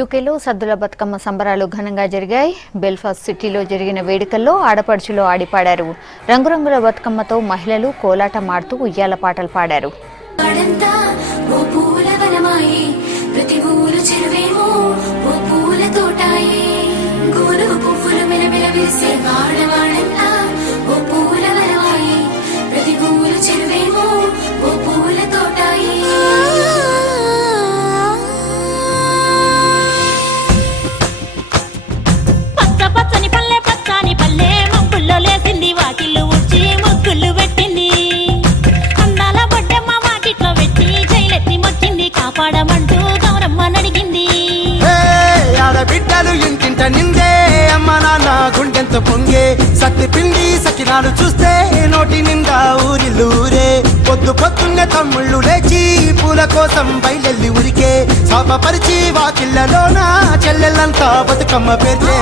యూకేలో సద్దుల బతుకమ్మ సంబరాలు ఘనంగా జరిగాయి. బెల్ఫాస్ట్ సిటీలో జరిగిన వేడుకల్లో ఆడపడుచులు ఆడిపాడారు. రంగురంగుల బతుకమ్మతో మహిళలు కోలాటం ఆడుతూ ఉయ్యాల పాటలు పాడారు. బిడ్డలు ఇంటింట నిందే అమ్మ నాన్న గుండెంత పొంగే సత్తి పిండి సకినాలు చూస్తే నోటి నిండా ఊరిల్లూరే పొద్దు పొద్దున్నే తమ్ముళ్ళు లేచి పూల కోసం బయలెల్లి ఉరికే శాపపరిచి వాకిళ్లలోన చెల్లెళ్ళంతా బతుకమ్మ పేర్చే.